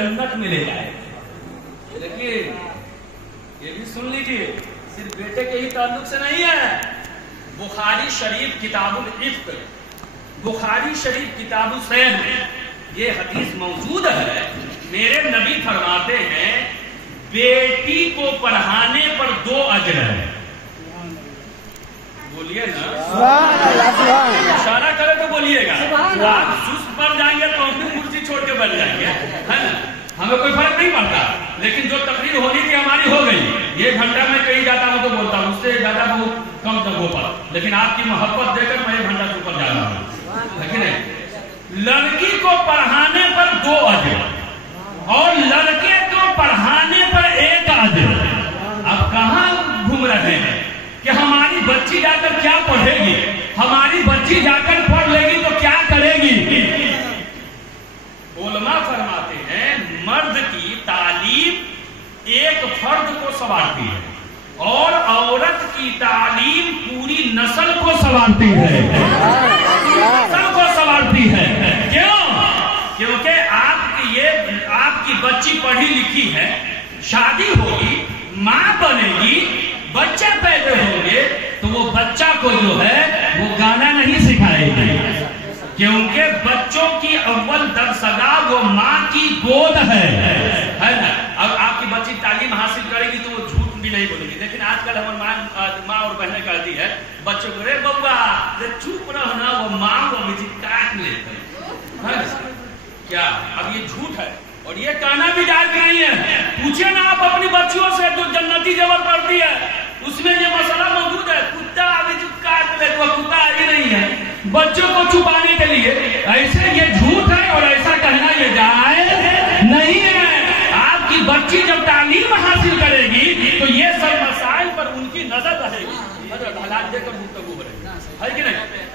जन्नत में ले जाए। लेकिन ये भी सुन लीजिए, सिर्फ बेटे के ही ताल्लुक से नहीं है। बुखारी शरीफ किताबुल इफ्क, बुखारी शरीफ किताबुल सैन में ये हदीस मौजूद है। मेरे नबी फरमाते हैं बेटी को पढ़ाने पर 2 अजर है। बोलिए ना, इशारा करे तो बोलिएगा। आप सुस्त पड़ जाएंगे तो हम भी कुर्सी छोड़ के बैठ जाएंगे, है ना, हमें कोई फर्क नहीं पड़ता। लेकिन जो तकरीर होनी थी हमारी हो गई। 1 घंटा में कहीं जाता हूं तो बोलता हूं, उससे ज्यादा वो कम जगहों पर। लेकिन आपकी मोहब्बत देकर मैं 1 घंटा से ऊपर जा रहा हूं। लेकिन लड़की को पढ़ाने पर 2 अजर और लड़के को पढ़ाने पर 1 अजर। अब कहां घूम रहे हैं कि हमारी बच्ची जाकर क्या पढ़ेगी, हमारी बच्ची जाकर पढ़ लेगी तो क्या करेगी। उलमा फरमाते हैं मर्द की तालीम एक फर्द को संवारती है और औरत की तालीम पूरी नस्ल को संवारती है, नस्ल को संवारती है। क्यों? क्योंकि आपकी बच्ची पढ़ी लिखी है, शादी होगी, माँ बनेगी, बच्चे पैदा होंगे तो वो बच्चा को जो है वो गाना नहीं सिखाएगी, क्योंकि बच्चों की अव्वल दरसगा वो माँ की गोद है ना। अब आपकी बच्ची तालीम हासिल करेगी तो वो झूठ भी नहीं बोलेगी। लेकिन आजकल हमारी माँ और बहनें कहती है बच्चों को, रे बउआ चुप रहो ना, वो माँ को भी काट लेते हैं। क्या अब ये झूठ है और ये कहना भी जायज नहीं है। पूछिए ना आप अपनी बच्चियों से जो जन्नती जबर पड़ती है, उसमें ये मसला मौजूद है। कुत्ता अभी जो काट ले तो कुत्ता ही नहीं है, बच्चों को छुपाने के लिए। ऐसे ये झूठ है और ऐसा कहना ये जायज नहीं है। आपकी बच्ची जब तालीम हासिल करेगी तो ये सब मसाइल पर उनकी नजर रहेगी, हालात देखकर गुफ्तगू करेगी, है कि नहीं।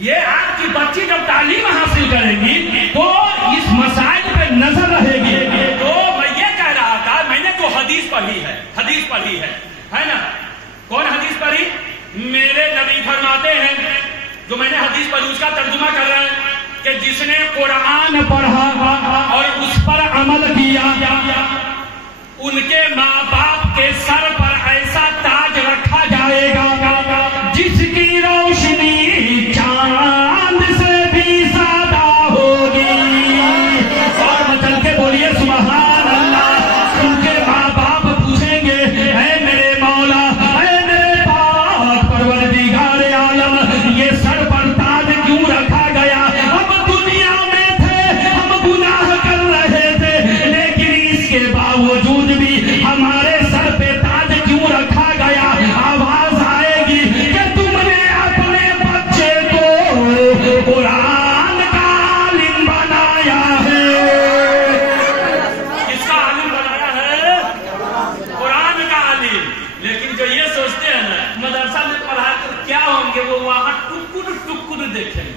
ये आपकी बच्ची जब तालीम हासिल करेगी तो इस मसाइल पे नजर रहेगी। तो मैं ये कह रहा था, मैंने तो हदीस पढ़ी है ना। कौन हदीस पढ़ी? मेरे नबी फरमाते हैं, जो मैंने हदीस पढ़ी उसका तर्जुमा कर रहे हैं कि जिसने कुरान पढ़ा और उस पर अमल किया, उनके माँ बाप के सर पर ऐसा ताज रखा जाएगा जिसकी रोशनी चांद से भी ज्यादा होगी। और मचल के बोलिए सुभान अल्लाह। उनके माँ बाप पूछेंगे, ऐ मेरे मौला, ऐ मेरे पाक परवरदिगार आलम, ये सर पर ताज क्यों रखा गया? हम दुनिया में थे, हम गुनाह कर रहे थे, लेकिन इसके बावजूद भी हमारे सर पे ताज क्यों रखा गया? आवाज आएगी कि तुमने अपने बच्चे को कुरान का आलिम बनाया है। किसका आलिम बनाया है? कुरान का आलिम। लेकिन जो ये सोचते हैं ना मदरसा में पढ़ा कर क्या होंगे, वो वहां टुकुर टुकुर देखेंगे,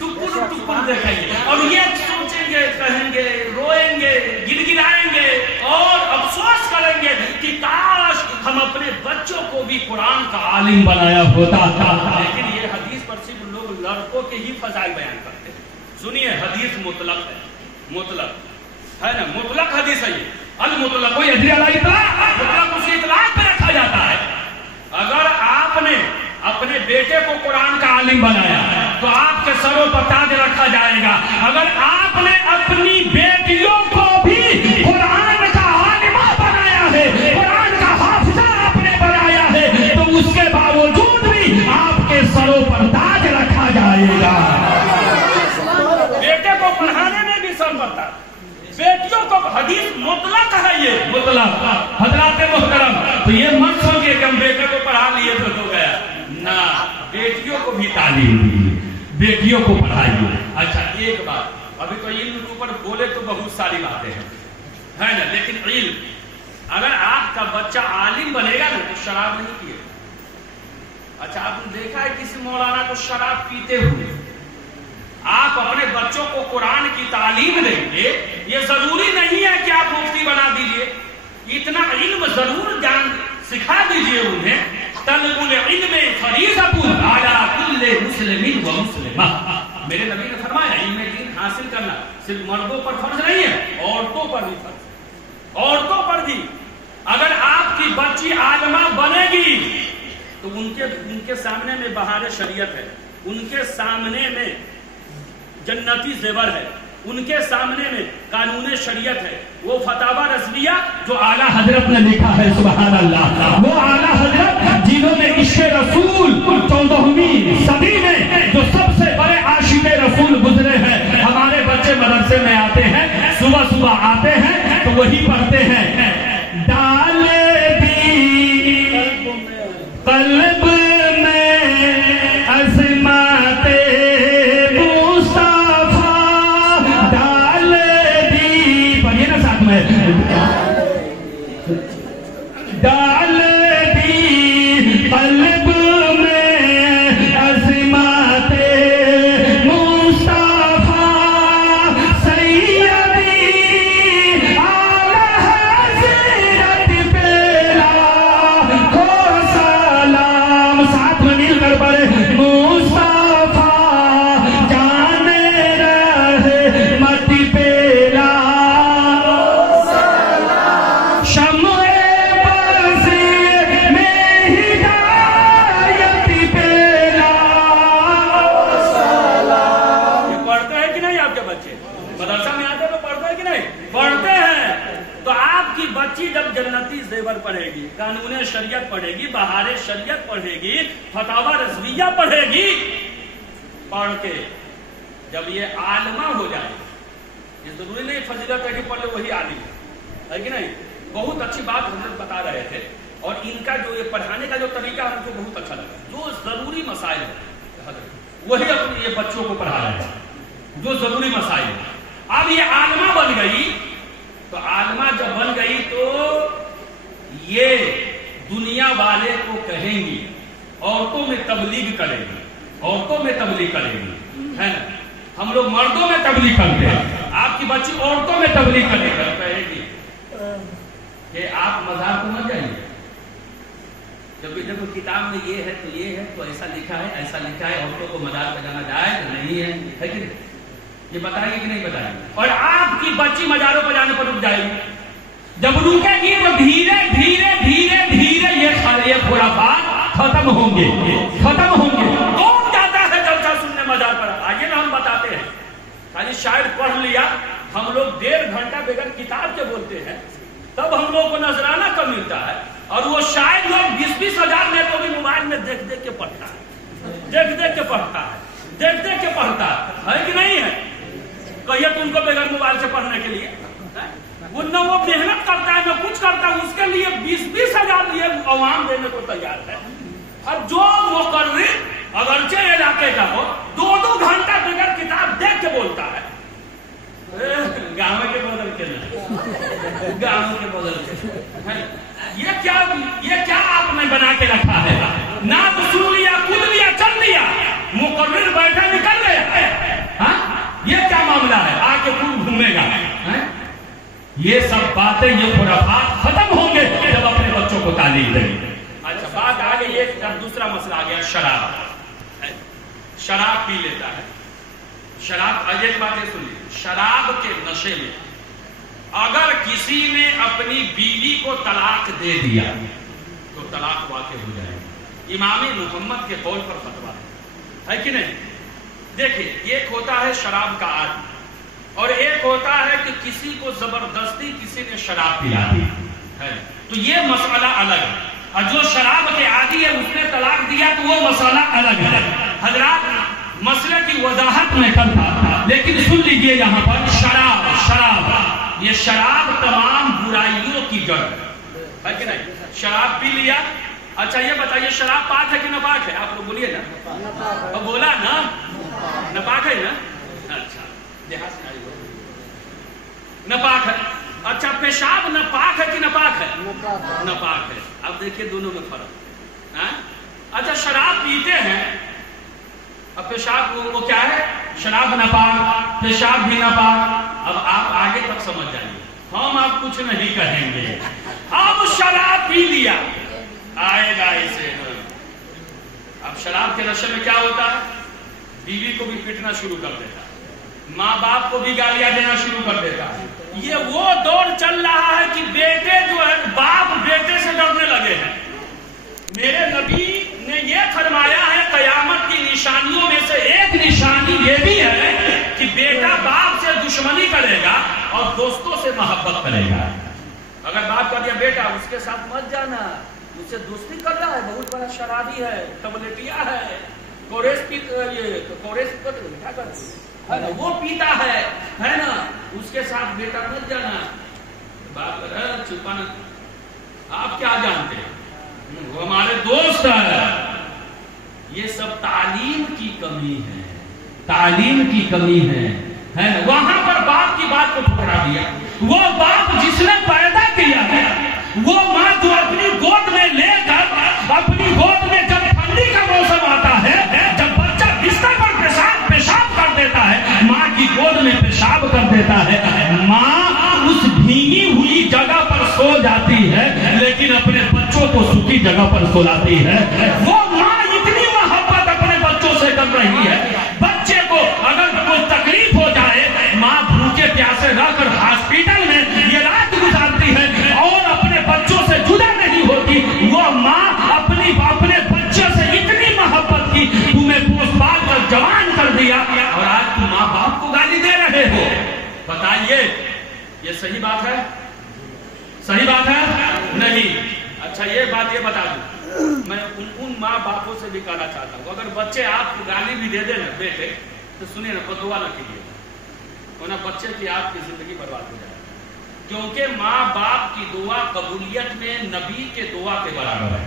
टुकुर टुकुर देखेंगे और ये सोचेंगे, कहेंगे, रोएंगे, गिड़गिड़ाएंगे और अफसोस करेंगे कि काश हम अपने बच्चों को भी कुरान का आलिम बनाया होता था। लेकिन ये हदीस पर सिर्फ लोग लड़कों के ही फजाइल बयान करते हैं। सुनिए, हदीस मुतलक है, मुतलक है ना, मुतलक हदीस है ये। अल मुतलक कोई मुतलक उसी इतलाक पे रखा जाता है। अगर आपने अपने बेटे को कुरान का आलिम बनाया तो आपके सरों पर ताज रखा जाएगा। अगर आपने अपनी बेटियों को भी कुरान का आलिमा बनाया है, कुरान का हाफिजा आपने बनाया है, तो उसके बावजूद भी आपके सरों पर ताज रखा जाएगा। बेटे को पढ़ाने में भी सर पड़ता, बेटियों को हदीस मुतलक है, ये मुतलक। हजरात मोहतरम, तो ये मत सोचिए कि हम बेटे को पढ़ा लिए तो हो गया ना, बेटियों को भी तालीम दीजिए, बेटियों को पढ़ाइए। अच्छा एक बात, अभी तो इल्म के ऊपर बोले तो बहुत सारी बातें हैं, है ना, लेकिन इल्म, अगर आपका बच्चा आलिम बनेगा ना तो शराब नहीं पिएगा। अच्छा आपने देखा है किसी मौलाना को शराब पीते हुए? आप अपने बच्चों को कुरान की तालीम देंगे, ये जरूरी नहीं है कि आप मुफ्ती बना दीजिए, इतना इल्म जरूर जान सिखा दीजिए उन्हें। तलबुल इल्म फरीज़तुन अला कुल्लि मुस्लिमिन व मुस्लिमा। میرے نبی نے فرمایا علم دین حاصل کرنا صرف مردوں پر فرض نہیں ہے، عورتوں پر بھی فرض ہے، عورتوں پر بھی۔ اگر آپ کی بچی عالمہ بنے گی تو ان کے سامنے میں بہار شریعت ہے، ان کے سامنے میں جنتی زیور ہے، ان کے سامنے میں قانون شریعت ہے، وہ فتاوی رضویہ جو اعلیٰ حضرت نے لکھا ہے، سبحان اللہ، وہ اعلیٰ حضرت جنہوں نے عشق رسول 14ویں صدی میں جو سب سے بڑے عاشق رسول گزرے ہیں۔ ہمارے بچے مدرسے میں آتے ہیں، صبح صبح آتے ہیں تو وہی پڑھتے ہیں، ڈال دی قلب میں عظمت مصطفیٰ، ڈال دی، پڑھیے نا ساتھ میں، ڈال دی قلب میں عظمت مصطفیٰ، سیدی اعلی حضرت پیلا کو سلام، ساتھ میں مل کر پڑھے، مصطفیٰ جان رحمت پیلا، شمع بصیر میں ہدایت پیلا۔ یہ پڑھتے ہیں کہ نہیں آپ کے بچے؟ مدرسہ میں آتے تو پڑھتے ہیں کہ نہیں؟ پڑھتے ہیں۔ تو آپ کی بچی جب جنتی زیور پڑھے گی، قانون شریعت پڑھے گی، بہار شریعت پڑھے گی، فتاوی رضویہ پڑھے گی، پڑھ کے جب یہ عالمہ ہو جائے، یہ ضروری نہیں فضیلت ہے کہ پڑھ لے وہی عالم ہے کہ نہیں؟ بہت اچھی بات حضرت بتا رہے تھے، اور ان کا جو یہ پڑھانے کا جو طریقہ ہم کو بہت اچھا لگا۔ جو ضروری مسائل ہیں حضرت وہی اپنے یہ بچوں کو پڑھا رہے ہیں، جو ضروری مسائل ہیں۔ اب یہ عالمہ بن گئی، تو عالمہ جب بن گئی تو یہ دنیا والے کو کہیں گی، عورتوں میں تبلیغ کرے گی، عورتوں میں تبلیغ کرے گی، ہے نا؟ ہم لوگ مردوں میں تبلیغ کرتے ہیں، آپ کی بچی عورتوں میں تبلیغ کرے گی، کہے گی کہ آپ مزار کو نہ جائیے، جب دیکھو کتاب میں یہ ہے تو یہ ہے، تو ایسا لکھا ہے، ایسا لکھا ہے، عورتوں کو مزار پہ جانا جائز نہیں ہے کہ نہیں؟ یہ بتائیں گے کہ نہیں بتائیں گے؟ اور آپ کی بچی مزاروں پہ جانے پر رک جائے گی، جب رکے گی تو دھیرے دھیرے دھیرے دھیرے یہ خرافات ختم ہوں گے، ختم ہوں گے۔ کون جاتا ہے جلسہ سننے مزار پر؟ آئیے نا ہم بتاتے ہیں، خالی شاید پڑھ لیا، ہم لوگ 1.5 گھنٹہ بغیر کتاب کے بولتے ہیں، تب ہم لوگ کو نذرانہ کم ملتا ہے، اور وہ شاید لوگ 20-20 ہزار میں تو بھی موبائل میں دیکھ دیکھ کے پڑھتا ہے، دیکھ دیکھ کے پڑھتا ہے، دیکھ دیکھ کے پڑھتا ہے کہ نہیں ہے؟ کہیے تم کو بغیر موبائل سے پڑھنے کے لیے، وہ نہ وہ محنت کرتا ہے نہ کچھ کرتا ہے، اس کے لیے 20-20 ہزار یہ عوام دینے کو تیار ہے۔ اب جو مقرر اگرچہ علاقے کا ہو 2-2 گھنٹہ بغیر کتاب دیکھ کے بولتا ہے، گاؤں کے بدل کے نہیں، گاؤں کے بدل کے، یہ کیا آپ نے بنا کے رکھا ہے؟ نہ تو سن لیا، کود لیا، چل لیا، مقرر بیٹھا نکل گیا، یہ کیا معاملہ ہے؟ آ کے خوب گھومے گا۔ یہ سب باتیں، یہ خرافات ختم ہوں گے جب اپنے بچوں کو تعلیم دیں گے۔ اچھا، بات آ گئی ایک دوسرا مسئلہ آ گیا، شراب۔ شراب پی لیتا ہے، شراب، ایک بات یہ سنیے، شراب کے نشے میں اگر کسی نے اپنی بیوی کو طلاق دے دیا تو طلاق واقع ہو جائے گی۔ امام محمد کے قول پر فتویٰ ہے کہ نہیں؟ دیکھیں، ایک ہوتا ہے شراب کا عادی، اور ایک ہوتا ہے کہ کسی کو زبردستی کسی نے شراب پلا دی ہے، تو یہ مسئلہ الگ ہے۔ اور جو شراب کے عادی ہے اس نے طلاق دیا تو وہ مسئلہ الگ ہے۔ حضرات، مسئلے کی وضاحت میں کرتا، لیکن سن لیجئے یہاں پر، شراب، یہ شراب تمام برائیوں کی جڑ ہے کہ نہیں؟ شراب پی لیا، اچھا یہ بتائیے شراب پاک ہے کہ ناپاک ہے؟ آپ لوگ بولیے نا، بولا نا، ناپاک ہے نا؟ اچھا، ناپاک ہے۔ اچھا، پیشاب ناپاک ہے کہ ناپاک ہے؟ ناپاک ہے۔ اب دیکھیے دونوں میں فرق۔ اچھا، شراب پیتے ہیں، اب پیشاب وہ کیا ہے؟ شراب ناپاک، پیشاب بھی ناپاک۔ اب آپ آگے تک سمجھ جائیے، ہم آپ کچھ نہیں کہیں گے۔ اب شراب پی لیا، آئے گا اسے۔ اب شراب کے نشے میں کیا ہوتا ہے؟ बीवी को भी पीटना शुरू कर देता है, माँ बाप को भी गालियां देना शुरू कर देता है। ये वो दौर चल रहा है कि बेटे जो है बाप बेटे से डरने लगे हैं। मेरे नबी ने ये फरमाया है कयामत की निशानियों में से एक निशानी ये भी है कि बेटा बाप से दुश्मनी करेगा और दोस्तों से मोहब्बत करेगा। अगर बाप कह दिया बेटा उसके साथ मत जाना, उससे दोस्ती कर रहा है, बहुत बड़ा शराबी है, टबलेटिया है, है ना, वो पीता है ना, उसके साथ बेटा मत जाना। बाप कह रहा है छुपाना, आप क्या जानते हैं, वो हमारे दोस्त है। ये सब तालीम की कमी है, तालीम की कमी है ना। वहां पर बाप की बात को ठुकरा दिया। वो बाप जिसने पैदा किया है, वो माँ जो अपनी गोद में लेकर अपनी गोद में जब ठंडी का मौसम आता है, जब बच्चा बिस्तर पर पेशाब कर देता है, माँ की गोद में पेशाब कर देता है, माँ उस भीगी हुई जगह पर सो जाती है, लेकिन अपने बच्चों को सूखी जगह पर सोलाती है। वो माँ इतनी मोहब्बत अपने बच्चों से कर रही है, बच्चे को अगर कोई तकलीफ हो जाए, माँ भूखे प्यासे रहकर हॉस्पिटल में ये रात गुजारती है और अपने बच्चों से जुदा नहीं होती। वो माँ अपने बच्चे से इतनी मोहब्बत की, तुम्हें पोस पाल कर जवान कर दिया और आज तुम माँ बाप को गाली दे रहे हो। बताइए ये सही बात है? सही बात है? नहीं। अच्छा ये बात ये बता दूं, मैं उन माँ बापों से भी कहना चाहता हूँ, अगर बच्चे आपको गाली भी दे दे ना बेटे, तो सुनिए ना, बददुआ ना कीजिए, वरना बच्चे की आपकी जिंदगी बर्बाद हो जाए। क्योंकि माँ बाप की दुआ कबूलियत में नबी के दुआ के बराबर है।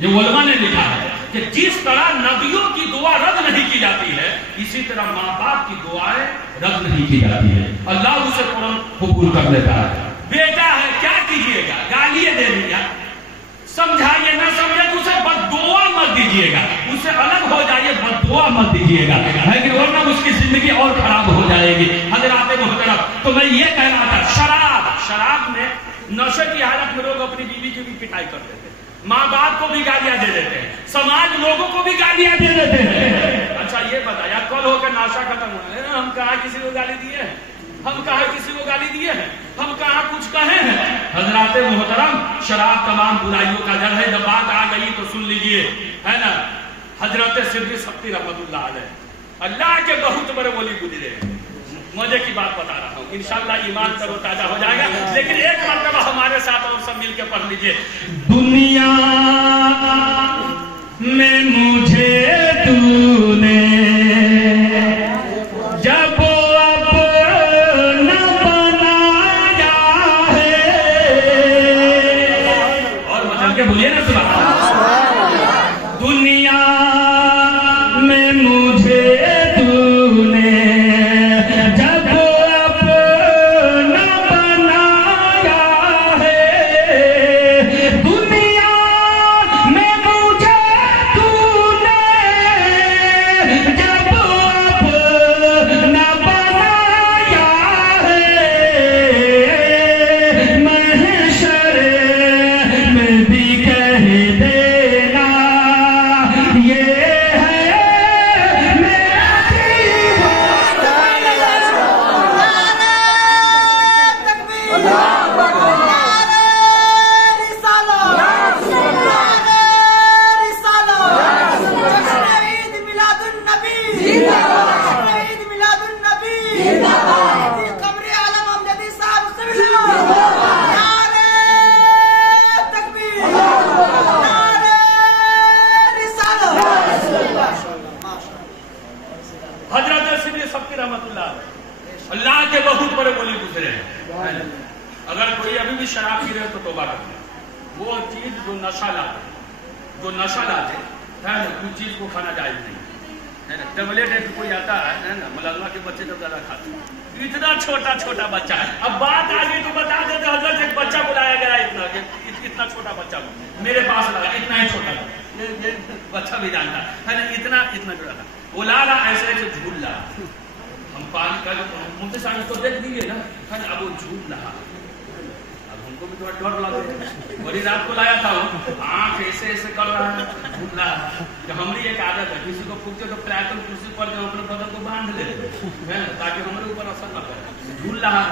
ये उलमा ने लिखा है कि जिस तरह नबियों की दुआ रद्द नहीं की जाती है, इसी तरह माँ बाप की दुआएं रद्द नहीं की जाती है, अल्लाह उसे कुरान कबूल कर लेता है। बेटा है क्या कीजिएगा, गालियां दे दिया, समझाइए, ना समझे तो उसे बद्दुआ मत दीजिएगा, उससे अलग हो जाइए, बद्दुआ मत दीजिएगा, लेकिन वरना उसकी जिंदगी और खराब हो जाएगी। हज़रात मोहतरम, तो मैं ये कह रहा था, शराब में नशे की हालत में लोग अपनी बीवी की भी पिटाई कर देते हैं, माँ बाप को भी गालियां दे देते हैं, समाज लोगों को भी गालियां दे देते हैं। अच्छा ये बताया कल होकर नाशा खत्म हुआ, हम कहा किसी को गाली दिए हैं, हम कहा किसी को गाली दिए हैं, हम कहा कुछ कहे हैं। हज़रात मोहतरम, शराब तमाम बुराइयों का जड़ है। जब बात आ गई तो सुन लीजिए, है ना, हजरत सिद्दीक़ सख्ती रहमतुल्लाह अलैह अल्लाह के बहुत बड़े वली गुजरे। मजे की बात बता रहा हूँ, इंशाअल्लाह ईमान तरोताजा हो जाएगा। लेकिन एक मरतबा हमारे साथ और सब मिलकर पढ़ लीजिए। दुनिया में मुझे तूने जब अपना बनाया है, और बदल के बोलिए ना सुबह, दुनिया में मुझे तूने जब अपना बनाया है, दुनिया में मुझे तूने जब अपना बनाया है, महशर में भी कह देना ये अल्लाह के बहुत बड़े वली गुजरे हैं। अगर कोई अभी भी शराब पी रहे तो तौबा कर ले। वो चीज जो नशा लाते है ना, उस चीज को खाना जायज नहीं है ना। टेबलेट कोई आता है ना, मलंगा के बच्चे तो ज्यादा खाते हैं, इतना छोटा बच्चा है। अब बात आ गई तो बता देते हजरत, एक बच्चा बुलाया गया, इतना छोटा बच्चा मेरे पास लगा, इतना ही छोटा, ये बच्चा भी जानता है ना, इतना जो था वो ला ऐसे झूल ला, हम पानी का मुफ्ती साहब को देख दीजिए ना, अब वो झूल रहा, अब हमको भी मुझे डर लगे। बड़ी रात को लाया था वो, आँख ऐसे ऐसे कर रहा है, घूम रहा है। कि हमारी एक आदत है, किसी को पूछते तो प्लेटल कुर्सी पर जो अपने बदन को बांध लेते है ना, ताकि हमारे ऊपर असर न करे। झूल रहा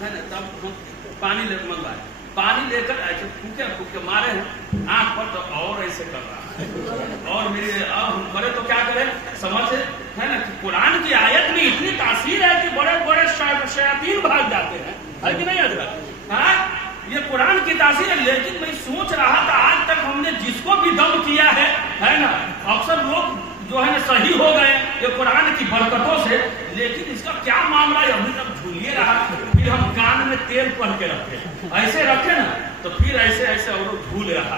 है ना, तब हम पानी ले मंगवाए, पानी लेकर ऐसे फूके फूके मारे हैं आँख पर, तो और ऐसे कर रहा है। और मेरे अब हम करे तो क्या करें, समझ है ना कि कुरान की आयत में इतनी तासीर है कि बड़े बड़े शयातीन भाग जाते हैं, है कि नहीं हजरत? हाँ, ये कुरान की तासीर है। लेकिन मैं सोच रहा था आज तक हमने जिसको भी दम किया है ना, अक्सर लोग जो है ना सही हो गए ये कुरान की बरकतों से। लेकिन इसका क्या मामला है अभी तक झूलिए रहा। फिर हम कान में तेल पहन के रखे, ऐसे रखे ना, तो फिर ऐसे ऐसे और झूल रहा।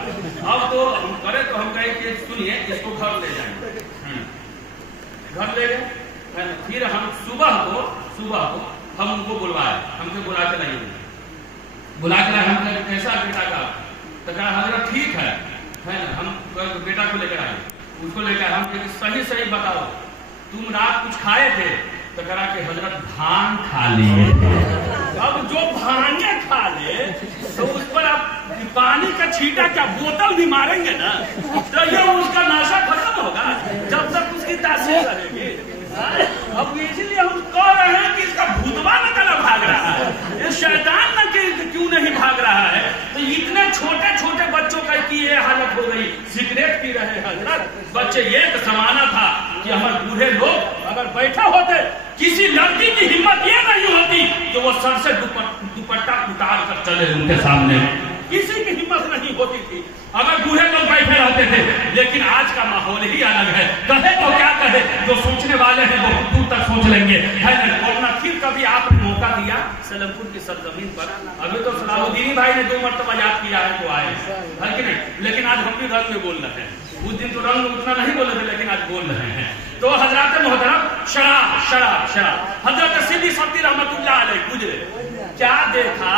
अब तो हम करे तो हम कहे कि सुनिए इसको घर ले जाएंगे, घर ले गए है ना। फिर हम सुबह को हम उनको बुलवाए, हमसे बुला के लाइए, बुला के लाए। हम कहे कैसा बेटा का, तो कहा हजरत ठीक है ना। हम बेटा को लेकर आए, उसको लेकर हम सही सही बताओ तुम रात कुछ खाए थे, तो कहा कि हजरत भांग खा लिए। अब जो भांगे खा ले तो उस पर आप पानी का छींटा क्या बोतल भी मारेंगे ना, तो ये उसका नशा खत्म होगा जब तक उसकी तासीर रहेगी। अब इसीलिए हम कह रहे हैं कि इसका भूतवा न कला भाग रहा है, ये शैतान न क्यों नहीं भाग रहा है। तो इतने छोटे छोटे बच्चों का की ये हालत हो गई, सिगरेट पी रहे हैं बच्चे। एक जमाना था कि हमारे बूढ़े लोग अगर बैठे होते, किसी लड़की की हिम्मत ये नहीं होती कि वो सर से दुपट्टा उतार कर चले उनके सामने, किसी की हिम्मत नहीं होती थी अगर बूढ़े लोग बैठे रहते थे। लेकिन आज का माहौल ही अलग है, कहे तो क्या कहे, जो सोचने वाले हैं वो दूर तक सोच लेंगे, है ना। और ना फिर कभी आपने मौका दिया सलेमपुर की सरजमीन पर, अभी तो सलाहुद्दीन भाई ने 2 मरतबा याद किया है तो आए, है कि नहीं। लेकिन आज हम भी रंग में बोल रहे हैं, उस दिन तो रंग उतना नहीं बोले थे, लेकिन आज बोल रहे हैं। तो हजरत मोहतरम शराब हजरत सिद्दी सत्ती रहमतुल्लाह अलैह गुजरे, क्या देखा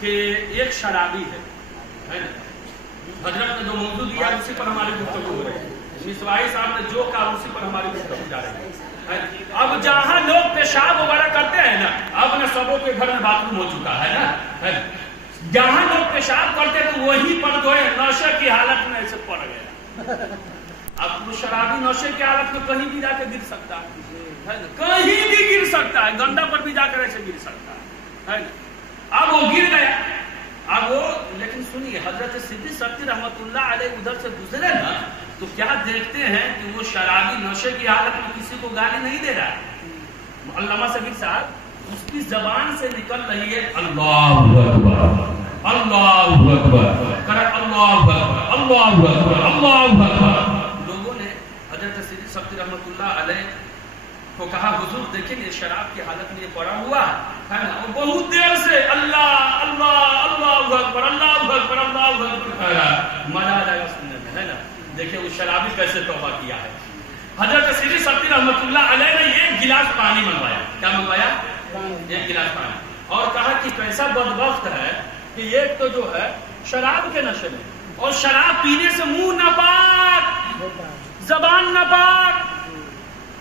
कि एक शराबी है ना। हजरत ने जो मौजू दिया उसी पर हमारी गुफ्तगू हो रही है, मिसवाई साहब ने जो कहा उसी पर हमारी गुफ्तगू जा रही है। अब जहाँ लोग पेशाब वगैरह करते हैं ना, अब न सबों के घर में बाथरूम हो चुका है ना, जहाँ लोग पेशाब करते तो वही पर जो है नशे की हालत में ऐसे पड़ गया। अब तो शराबी नशे की हालत में कहीं भी जाकर गिर सकता है ना, कहीं भी गिर सकता है, गंदा पर भी जाकर ऐसे गिर सकता है ना। अब वो गिर गया, अब वो, लेकिन सुनिए हजरत सिद्दी सत्ती रहमतुल्लाह अलैह उधर से गुजरे ना, तो क्या देखते हैं कि वो शराबी नशे की हालत में किसी को गाली नहीं दे रहा है। अल्लामा सगीर साहब उसकी जबान से निकल रही है अल्लाहु अकबर, अल्लाहु अकबर, अल्लाहु अकबर, अल्लाहु अकबर, अल्लाहु अकबर। लोगों ने हजरत सिद्दी सत्ती रहमतुल्लाह अलैह को कहा हुजूर देखिए ये शराब की हालत में ये पड़ा हुआ है ना, और बहुत देर से अल्लाह अल्लाह अल्लाहु अकबर, अल्लाहु अकबर, अल्लाहु अकबर, मजा आ जाएगा सुनने में, है ना। देखिए वो शराबी कैसे तौबा किया है। हजरत सिद्दी सत्ती रहमतुल्लाह अलैह ने 1 गिलास पानी मंगवाया, क्या मंगवाया, 1 गिलास पानी, और कहा कि कैसा बदबख्त है कि एक तो जो है शराब के नशे में, और शराब पीने से मुंह नापाक, जबान नापाक,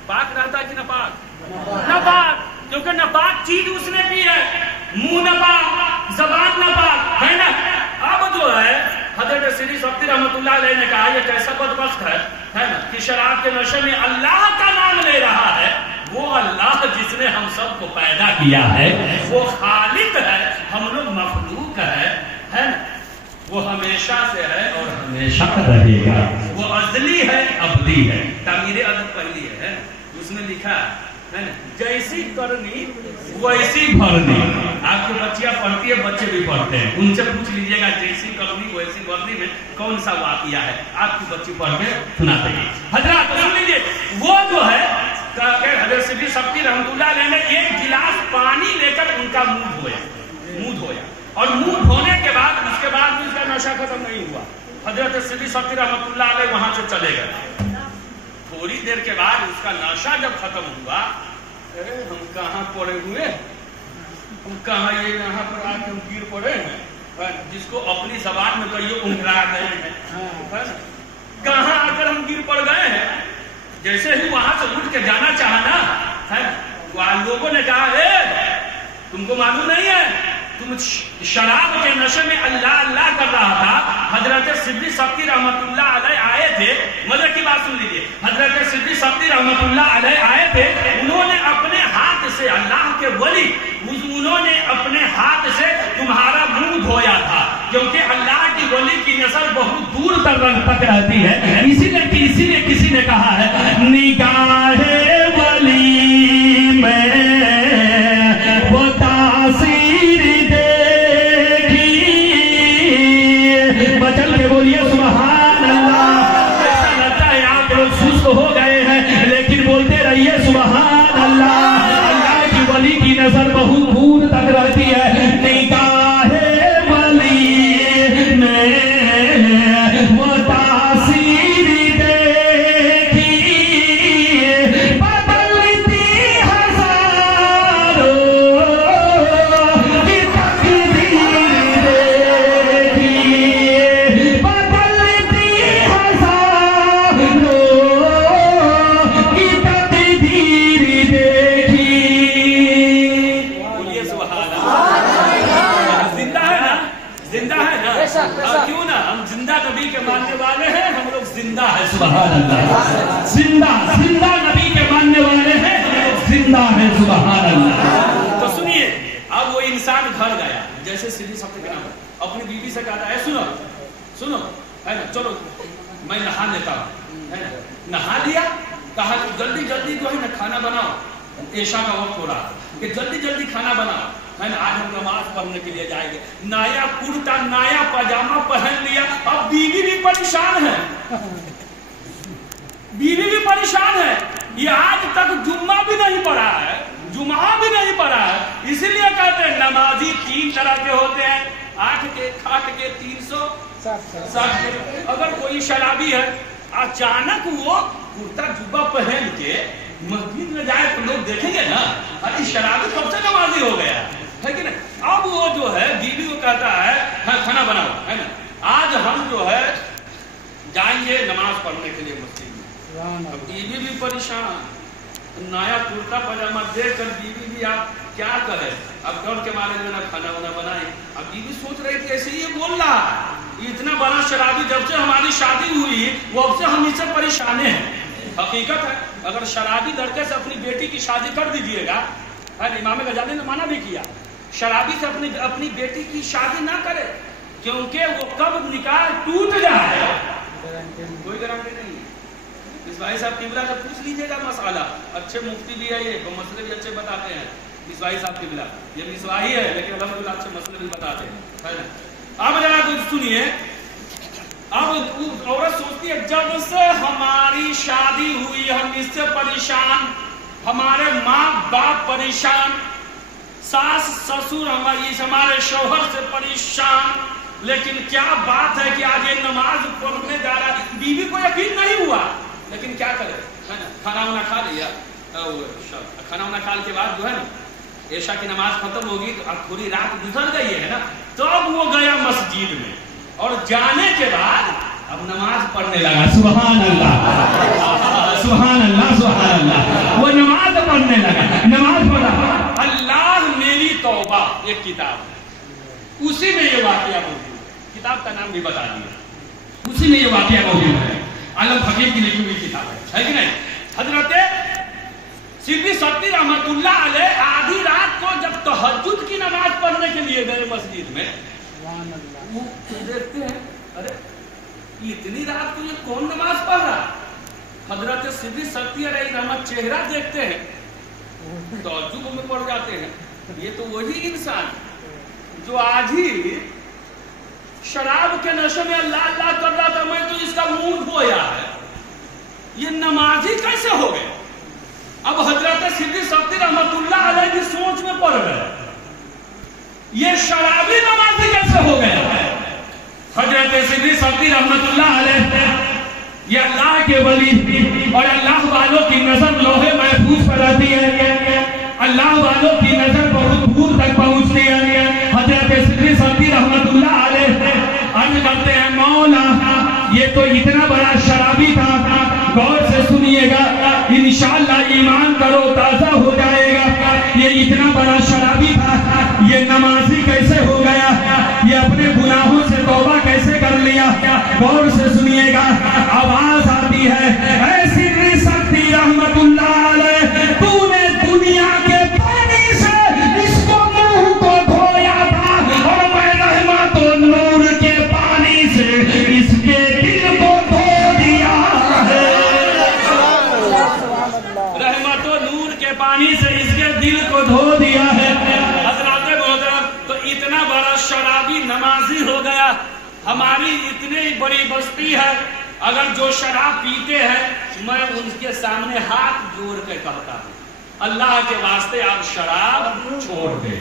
पाक रहता है कि नापाक, नापाक, क्योंकि नापाक चीज उसने की है, मुंह नापाक, जबान नापाक, है ना। अब जो है हजरत सिद्दी सत्ती रहमतुल्लाह अलैह ने कहा ये कैसा बदबख्त है ना, कि शराब के नशे में अल्लाह का नाम ले रहा है। वो अल्लाह जिसने हम सबको पैदा किया है, वो खालिक है, हम लोग मखलूक है ना। वो हमेशा से है और हमेशा रहेगा, वो अजली है अबदी है। तामीर अदब पहली है, उसमें लिखा है ना, जैसी करनी वैसी भरनी। आपकी बच्चियां पढ़ती है, बच्चे भी पढ़ते हैं, उनसे पूछ लीजिएगा जैसी करनी वैसी भरनी में कौन सा वाक़िया है, आपकी बच्ची पढ़ के सुनाते हैं। हजरत सुन लीजिए, वो जो है हजरत सिद्दी सत्ती रहमतुल्लाह अलैह ने 1 गिलास पानी लेकर उनका मुंह धोया, और मुंह धोने के बाद उसके बाद भी उसका नशा खत्म नहीं हुआ। हजरत सिद्दी सत्ती रहमतुल्लाह अलैह वहां से चले गए। थोड़ी देर के बाद उसका नशा जब खत्म हुआ, अरे हम कहाँ पड़े हुए, हम कहाँ ये यहाँ पर आके हम गिर पड़े हैं, जिसको अपनी जबान में कहिए उंगरा गए हैं, कहाँ आकर हम गिर पड़ गए हैं। जैसे ही वहां से उठ के जाना चाहा ना, लोगों ने कहा तुमको मालूम नहीं है تم شراب کے نشے میں اللہ اللہ کر رہا تھا. حضرت صدیق سبتی رحمت اللہ علیہ آئے تھے. مزے کی بات سن لیجیے. حضرت صدیق سبتی رحمت اللہ علیہ آئے تھے. انہوں نے اپنے ہاتھ سے, اللہ کے ولی, انہوں نے اپنے ہاتھ سے تمہارا منہ دھویا تھا, کیونکہ اللہ کی ولی کی نسل بہت دور تک رہتی ہے. اسی لیے کسی نے کہا ہے نگاہ ولی میں وہ تاثیر دیکھی. بچل کے بولیے سبحان اللہ. ایسا لگتا ہے آپ لوگ سست ہو گئے ہیں, لیکن بولتے رہیے سبحان اللہ. اللہ کی ولی کی نظر بہت دور تک رہتی ہے. نگاہ ولی میں وہ تاثیر دیکھی, بدلتی ہزاروں کی تقدیر دیکھی, بدلتی ہزاروں کی تقدیر دیکھی. بولیے سبحان اللہ. زندہ ہے نا, زندہ ہے نا. کیوں نا, ہم زندہ نبی کے ماننے والے ہیں, ہم لوگ زندہ ہے. سبحان اللہ. زندہ نبی کے ماننے والے ہیں, ہم لوگ زندہ ہے. سبحان اللہ. تو سنیے, اب وہ انسان گھر گیا, جیسے صدیق سبتی کے نام اپنی بیوی سے کہتا ہے سنو ہے نا, چلو میں نہا لیتا ہوں, ہے نا. نہا لیا, کہا جلدی جو ہے نا کھانا بناؤ, عشاء کا وقت ہو رہا کہ جلدی کھانا بناؤ, ہے نا, آج ہم نماز پڑھنے کے لیے جائیں گے. نیا کرتا نیا پاجامہ پہن لیا. اب بیوی بھی پریشان ہے, بیوی بھی پریشان ہے. یہ آج تک جمعہ بھی نہیں پڑھا ہے, اسی لیے کہتے ہیں نمازی 3 طرح کے ہوتے ہیں, 8 کے, 360 کے. اگر کوئی شرابی ہے, اچانک وہ کرتا جبہ پہن کے مسجد میں جائے تو لوگ دیکھیں گے نا, ارے شرابی کب سے نمازی ہو گیا ہے کہ نہیں. اب وہ جو ہے بیوی کو کہتا ہے کھانا بناؤ, ہے نا, آج ہم جو ہے جائیں گے نماز پڑھنے کے لیے مسجد میں. اب بیوی بھی پریشان, نیا کرتا پاجامہ دیکھ کر بیوی بھی آپ کیا کرے, اب ڈر کے مارے جو ہے کھانا وانا بنائے. اب بیوی سوچ رہی تھی ایسے یہ بول رہا ہے, اتنا بڑا شرابی, جب سے ہماری شادی ہوئی وہ اب سے ہم اس سے پریشان ہیں. حقیقت ہے, اگر شرابی لڑکے سے اپنی بیٹی کی شادی کر دیجیے گا, امام غزالی نے منع بھی کیا, شرابی سے اپنی بیٹی کی شادی نہ کرے, کیونکہ وہ کب نکاح ٹوٹ جائے کوئی گارنٹی نہیں. اس بھائی صاحب قبلہ سے پوچھ لیجیے گا مسئلہ, اچھے مفتی بھی ہے, یہ مسئلے بھی اچھے بتاتے ہیں. اس بھائی صاحب قبلہ یہ مسواہی ہے, لیکن الحمدللہ اچھے مسئلے بھی بتاتے ہیں. اب ذرا کچھ سنیے. اب عورت سوچتی ہے جب سے ہماری شادی ہوئی ہم اس سے پریشان, ہمارے ماں باپ پریشان, ساس سسر ہمارے شوہر سے پریشان, لیکن کیا بات ہے کہ آج یہ نماز پڑھنے جا رہا ہے. بیوی کو یقین نہیں ہوا, لیکن کیا کرے, کھانا وانا کھا لیا. کھانا وانا کھانے کے بعد جو ہے نا عشاء کی نماز ختم ہوگی, تو اب تھوڑی رات گزر گئی ہے نا, تو اب وہ گیا مسجد میں, اور جانے کے بعد اب نماز پڑھنے لگا. سبحان اللہ, سبحان اللہ, سبحان اللہ. وہ نماز پڑھنے لگا, نماز پڑھا. اللہ میری توبہ ایک کتاب ہے, اسی میں یہ واقعہ موجود ہے. کتاب کا نام بھی بتا دیا, اسی میں یہ واقعہ موجود ہے. عالم فقیر کی لکھی ہوئی کتاب ہے کہ نہیں. حضرت صدیق سبتی رحمت اللہ علیہ آدھی رات کو جب تہجد کی نماز پڑھنے کے لیے گئے مسجد میں, وہ دیکھتے ہیں ارے اتنی رات کو یہ کون نماز پڑھ رہا. حضرت صدیق سبتی علیہ رحمت چہرہ دیکھتے ہیں, تعجب میں پڑ جاتے ہیں, یہ تو وہی انسان جو آج ہی شراب کے نشے میں اللہ اللہ کر رہا تھا, میں تو اس کا منہ دھویا ہے, یہ نمازی کیسے ہو گئے. اب حضرت صدیق سبتی رحمت اللہ علیہ کی سوچ میں پڑ گئے, یہ شرابی نمازی کیسے ہو گیا. حضرت صدیق سبتی رحمت اللہ علیہ یہ اللہ کے ولی اور اللہ والوں کی نظر لوہے محفوظ پر رہتی ہے, اللہ والوں کی نظر بہت دور تک پہنچتی ہے. حضرت صدیق سبتی رحمت اللہ علیہ عرض کرتے ہیں مولا یہ تو اتنا بڑا شرابی تھا. غور سے سنیے گا, انشاءاللہ ایمان کرو تازہ ہو جائے گا. یہ اتنا بڑا شرابی تھا, یہ نمازی کیسے ہو گیا, یہ اپنے گناہوں سے توبہ کیسے کر لیا. غور سے سنیے گا, آواز آتی ہے, اے سر سختی رحمت اللہ علیہ, تو نے دنیا کے پانی سے اس کو منہ کو دھویا تھا, اور میں رحمت و نور کے پانی سے اس کے دل کو دھو دیا ہے. رحمت و نور کے پانی سے اس کے دل کو دھو دیا ہے. حضرات محترم, تو اتنا بڑا شرابی نمازی ہو گیا. ہماری اتنی بڑی بستی ہے, اگر جو شراب پیتے ہیں میں ان کے سامنے ہاتھ جوڑ کے کہتا ہوں, اللہ کے واسطے آپ شراب چھوڑ دیں.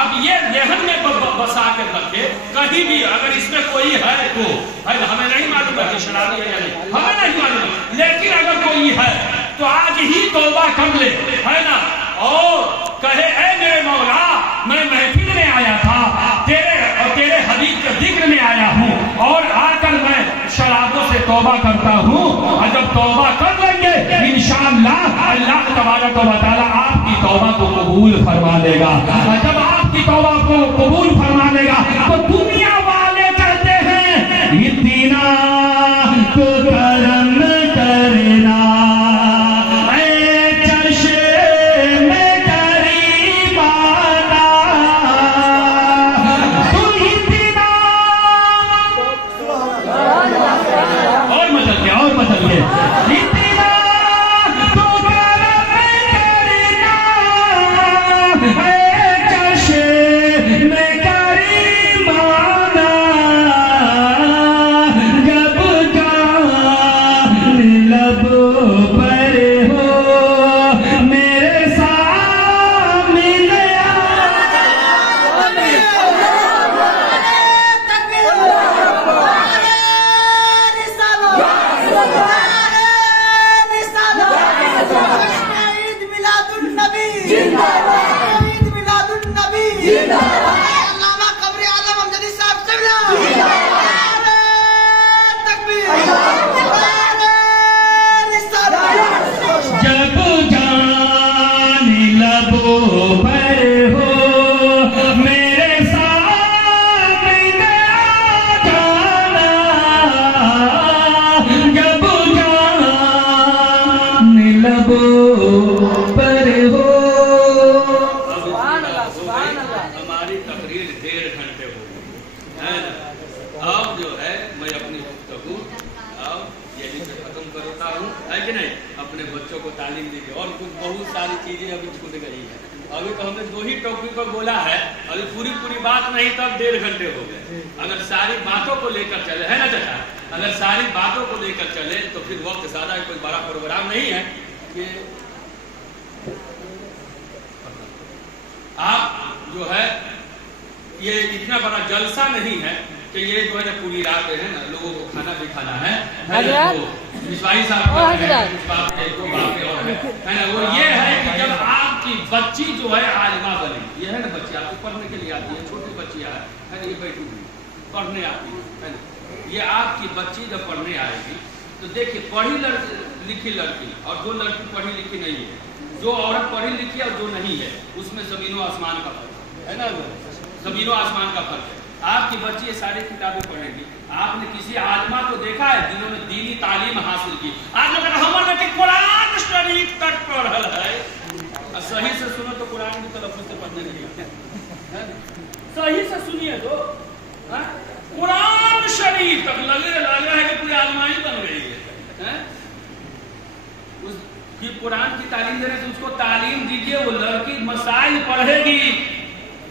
اب یہ ذہن میں بسا کے رکھے, کہیں بھی اگر اس میں کوئی ہے تو ہمیں نہیں معلوم ہے کہ شرابی ہے یا نہیں, ہمیں نہیں معلوم, لیکن اگر کوئی ہے تو آج ہی توبہ کر لے, ہے نا, اور کہے اے میرے مولا میں محفل میں آیا تھا, تیرے حبیب کے ذکر میں آیا ہوں, اور آ کر میں شرابوں سے توبہ کرتا ہوں. اور جب توبہ کر لیں گے انشاءاللہ اللہ تبارک و تعالی آپ کی توبہ کو قبول فرما لے گا. اور جب آپ کی توبہ کو قبول فرما لے گا تو دنیا والے کہتے ہیں اتنا تو کرم کرنا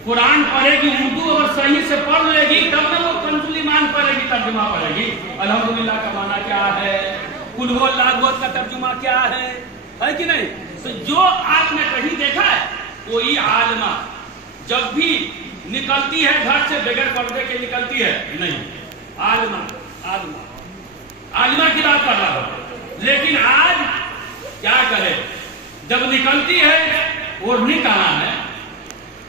قرآن پڑھے گی اردو اور صحیح سے پڑھ لے گی تب نہ وہ کنزُ ایمان پڑھے گی, ترجمہ پڑھے گی. الحمدللہ کا معنی کیا ہے, قل هو اللہ کا ترجمہ کیا ہے کہ نہیں؟ تو جو آپ نے کہیں دیکھا ہے کوئی عالمہ جب بھی نکلتی ہے گھر سے بغیر پردے کے نکلتی ہے نہیں, عالمہ کی بات کر رہا ہوں. لیکن آج کیا کہے, جب نکلتی ہے اوڑھنی کہاں ہے,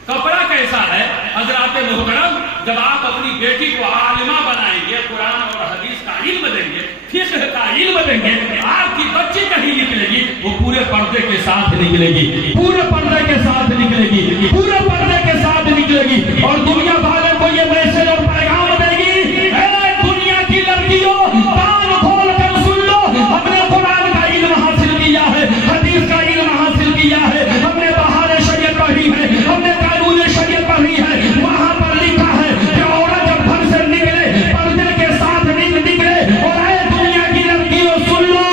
کپڑا کیسا ہے؟ حضرات محترم, جب آپ اپنی بیٹی کو عالمہ بنائیں گے, قرآن اور حدیث کا علم دیں فقہ کا علم دیں گے، آپ کی بچی کہیں نکلے گی وہ پورے پردے کے ساتھ نکلے گی، پورے پردے کے ساتھ نکلے گی، پورے پردے کے ساتھ نکلے گی، اور دنیا والوں کو یہ میسج اور پیغام دے گی، اے دنیا کی لڑکیوں کان کھول کر سن لو، ہم نے قرآن کا علم حاصل کیا ہے، حدیث کا علم حاصل کیا ہے، ہم نے بہار شریعت پڑھی ہے، ہم نے قانون شریعت پڑھی ہے، وہاں پر لکھا ہے کہ عورت جب گھر سے نکلے پردے کے ساتھ نکلے، اور اے دنیا کی لڑکیوں سن لو،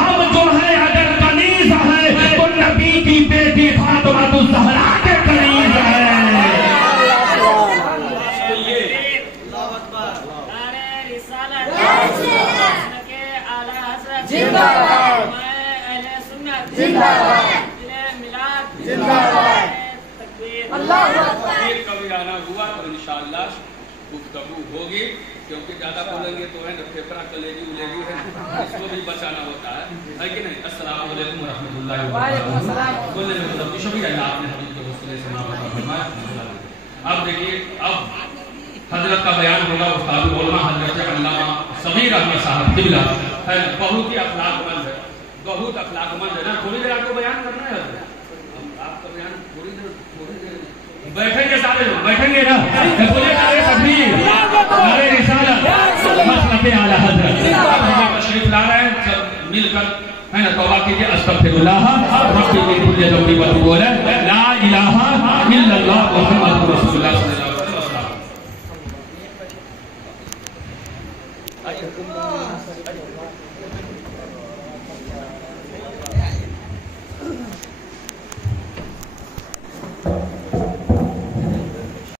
ہم جو ہے اگر کنیز ہے تو نبی کی بیٹی فاطمہ الزہرا کے کنیز ہے۔ ایک کبھی آنا ہوا تو انشاءاللہ گفتگو ہوگی، کیونکہ زیادہ بولیں گے تو ہے نا پھیپھڑا کلیجی الیجی ہے، اس کو بھی بچانا ہوتا ہے کہ نہیں؟ السلام علیکم ورحمۃ اللہ وبرکاتہ۔ بولنے میں مطلب شکریہ اللہ آپ نے حضرت کے وسیلے سے معاف فرمایا۔ اب دیکھیے اب حضرت کا بیان ہوگا، استاد علماء حضرت علامہ صغیر احمد صاحب قبلہ ہے، بہت ہی اخلاق مند ہے، بہت اخلاق مند ہے نا۔ تھوڑی دیر آپ کو بیان کرنا ہے، آپ کا بیان تھوڑی دیر بیٹھیں گے، سارے لوگ بیٹھیں گے نا، بولے نعرہ تکبیر، نعرہ رسالت، مسلک اعلی حضرت تشریف لا رہے ہیں، سب مل کر ہے نا توبہ کیجیے، استغفر اللہ ربی من کل ذنب واتوب الیہ، لا الہ الا اللہ محمد رسول اللہ صلی اللہ علیہ وسلم۔